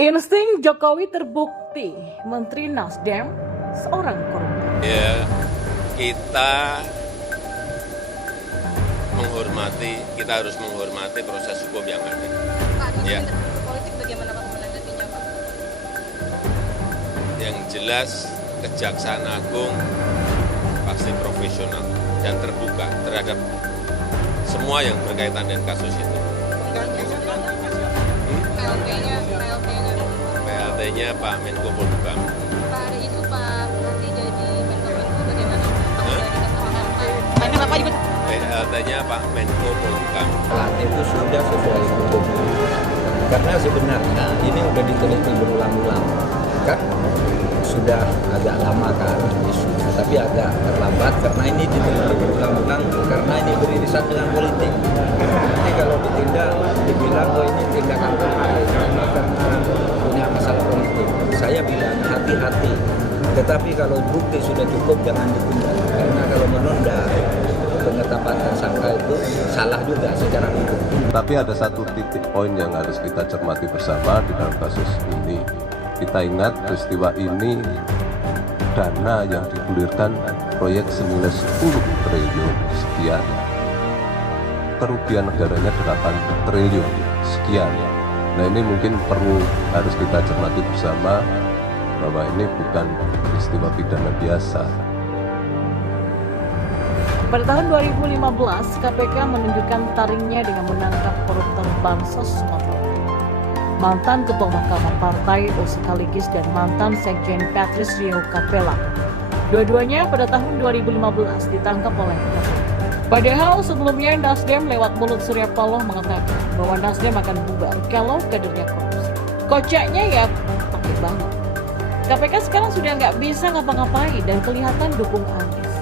Insting Jokowi terbukti, Menteri Nasdem seorang koruptor. Ya, kita harus menghormati proses hukum yang ada. Pak, ini Ya. politik bagaimana Pak menanggapinya Pak? Yang jelas Kejaksaan Agung pasti profesional dan terbuka terhadap semua yang berkaitan dengan kasus itu. PLT-nya Pak Menko Polhukam. Pak, ada itu Pak, nanti jadi Menko bagaimana? Mana Bapak juga? PLT-nya Pak Menko Polhukam. Saat itu sudah sesuai hukum. Karena sebenarnya ini udah diteliti berulang-ulang. Kan sudah agak lama kan isunya, tapi agak terlambat karena ini diteliti berulang-ulang karena ini beririsan dengan politik. Nanti kalau ditindak, dibilang oh ini tindakan politik karena punya masalah politik. Saya bilang hati-hati. Tetapi kalau bukti sudah cukup jangan ditunda. Karena kalau menunda penetapan tersangka itu salah juga secara hukum. Tapi ada satu titik poin yang harus kita cermati bersama di dalam kasus ini. Kita ingat peristiwa ini dana yang digulirkan proyek senilai 10 triliun sekian. Kerugian negaranya 8 triliun sekian. Nah ini mungkin harus kita cermati bersama bahwa ini bukan peristiwa pidana biasa. Pada tahun 2015, KPK menunjukkan taringnya dengan menangkap koruptor Bansos Sumatera Utara. Mantan Ketua Mahkamah Partai sekaligus dan mantan Sekjen Patrice Rio Capella. Dua-duanya pada tahun 2015 ditangkap oleh KPK. Padahal sebelumnya Nasdem lewat mulut Surya Paloh mengatakan bahwa Nasdem akan bubar kalau kadernya korupsi. Kocaknya ya pakai banget. KPK sekarang sudah nggak bisa ngapa-ngapain dan kelihatan dukung Anies.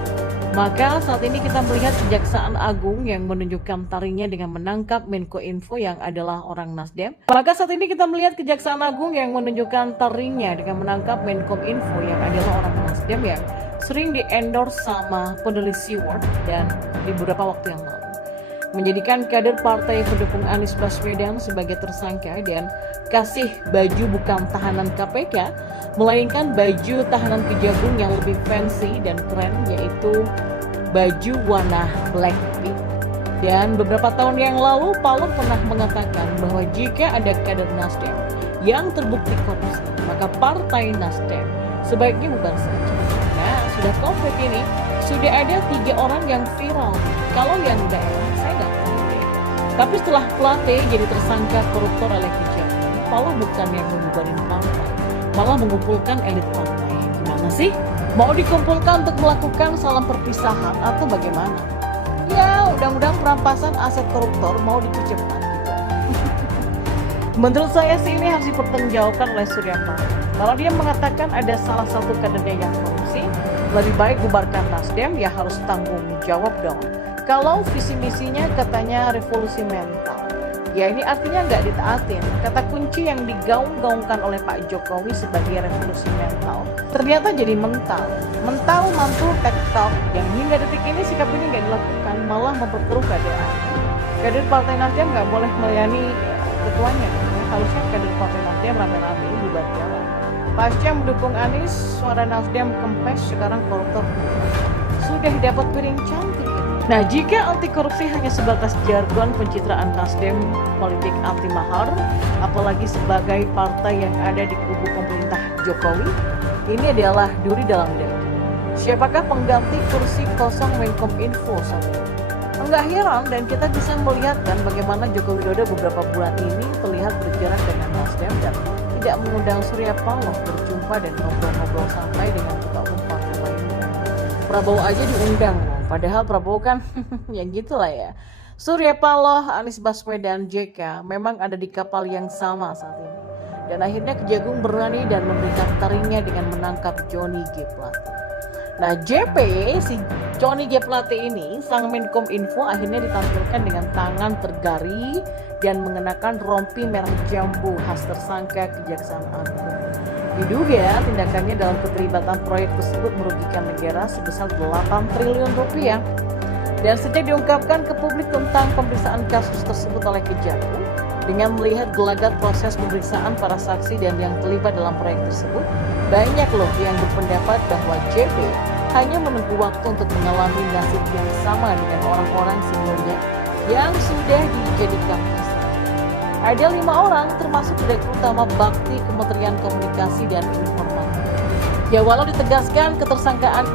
Maka saat ini kita melihat Kejaksaan Agung yang menunjukkan taringnya dengan menangkap Menko Info yang adalah orang Nasdem. Maka saat ini kita melihat Kejaksaan Agung yang menunjukkan taringnya dengan menangkap Menkom Info yang adalah orang Nasdem yang sering di-endorse sama penulis Seward dan di beberapa waktu yang lalu. Menjadikan kader partai pendukung Anies Baswedan sebagai tersangka dan kasih baju bukan tahanan KPK, melainkan baju tahanan Kejagung yang lebih fancy dan keren, yaitu baju warna black pink. Dan beberapa tahun yang lalu, Paloh pernah mengatakan bahwa jika ada kader Nasdem yang terbukti korupsi, maka partai Nasdem sebaiknya bubar saja. Nah, sudah komplit ini, sudah ada 3 orang yang viral. Kalau yang daerah, saya nggak tahu. Tapi setelah Plate jadi tersangka koruptor oleh Kejagung, Paloh bukan yang membubarin partai, malah mengumpulkan elit partai. Gimana sih? Mau dikumpulkan untuk melakukan salam perpisahan atau bagaimana? Ya, mudah-mudahan perampasan aset koruptor mau dipercepat gitu. Menurut saya sih ini harus dipertanggungjawabkan oleh Surya Paloh. Kalau dia mengatakan ada salah satu kadernya yang korupsi, lebih baik bubarkan Nasdem, ya harus tanggung jawab dong. Kalau visi misinya katanya revolusi mental, ya ini artinya nggak ditaatin. Kata kunci yang digaung-gaungkan oleh Pak Jokowi sebagai revolusi mental ternyata jadi mental, mantul, tektok. Yang hingga detik ini sikap ini nggak dilakukan, malah memperkeruh keadaan. Kader Partai Nasdem nggak boleh melayani ketuanya. Harusnya kader Partai Nasdem rame-rame bubar jalan. Pasca mendukung Anies, suara Nasdem kempes, sekarang koruptor sudah dapat piring cantik. Nah, jika anti korupsi hanya sebatas jargon pencitraan Nasdem politik anti mahar, apalagi sebagai partai yang ada di kubu pemerintah Jokowi, ini adalah duri dalam dada. Siapakah pengganti kursi kosong Menkom Info saat ini? Enggak heran, dan kita bisa melihat kan bagaimana Joko Widodo beberapa bulan ini terlihat berjarak dengan Nasdem dan tidak mengundang Surya Paloh berjumpa dan ngobrol-ngobrol santai dengan ketua umum partai lainnya. Prabowo aja diundang loh. Padahal Prabowo kan ya gitulah ya. Surya Paloh, Anies Baswedan, JK memang ada di kapal yang sama saat ini. Dan akhirnya Kejagung berani dan memberikan taringnya dengan menangkap Johnny G. Plate. Nah, JP, si Johnny G. Plate ini, sang Menkom Info, akhirnya ditampilkan dengan tangan tergari dan mengenakan rompi merah jambu khas tersangka Kejaksaan Agung. Diduga tindakannya dalam keterlibatan proyek tersebut merugikan negara sebesar 8 triliun rupiah. Dan sejak diungkapkan ke publik tentang pemeriksaan kasus tersebut oleh Kejagung, Dengan melihat gelagat proses pemeriksaan para saksi dan yang terlibat dalam proyek tersebut, banyak loh yang berpendapat bahwa JP hanya menunggu waktu untuk mengalami nasib yang sama dengan orang-orang seniornya yang sudah dijadikan tersangka. Ada 5 orang termasuk Direktur Utama Bakti Kementerian Komunikasi dan Informatika. Ya walau ditegaskan ketersangkaan